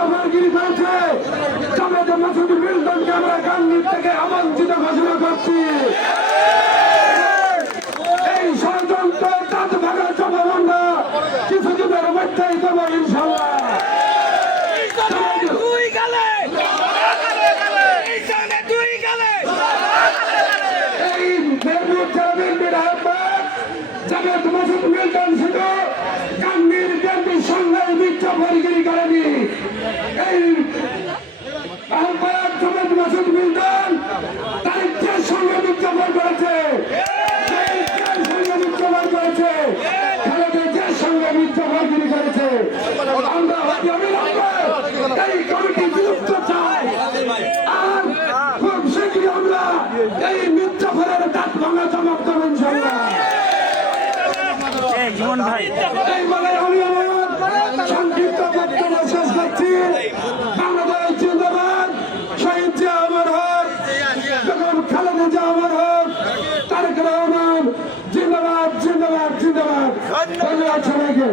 মিথ্যাচারগিরি করেছে জামায়াতে মাসুদ মিল্টনকে আমরা গান্ধীর থেকে আমন্ত্রিত ঘোষণা করছি। এই ষড়যন্ত্র চাঁদ ভাগার জবাব আমরা কিছুদিনের মধ্যেই দেবো ইনশাল্লাহ। জামায়াতে মাসুদ মিল্টন শুধু গান্ধীর বিএনপির সঙ্গে মিথ্যাচারগিরি করেনি। এই আহ্বায়ক জামায়াতে মাসুদ মিল্টন দায়িত্বের সঙ্গে মিথ্যাচার করেছে, খালেদের সঙ্গে মিথ্যাচারগিরি করেছে। আমরা এই কমিটি বিলুপ্ত চাই, আর খুব শীঘ্রই আমরা এই মিথ্যাচারের দাঁত ভাঙা জবাব দেব ইনশাল্লাহ। এই বলে আমি আমার সংক্ষিপ্ত বক্তব্য শেষ করছি। বাংলাদেশ জিন্দাবাদ, শহীদ জিয়া অমর হোক, বেগম খালেদা জিয়া অমর হোক, তারেক রহমান জিন্দাবাদ জিন্দাবাদ জিন্দাবাদ। ধন্যবাদ সবাইকে।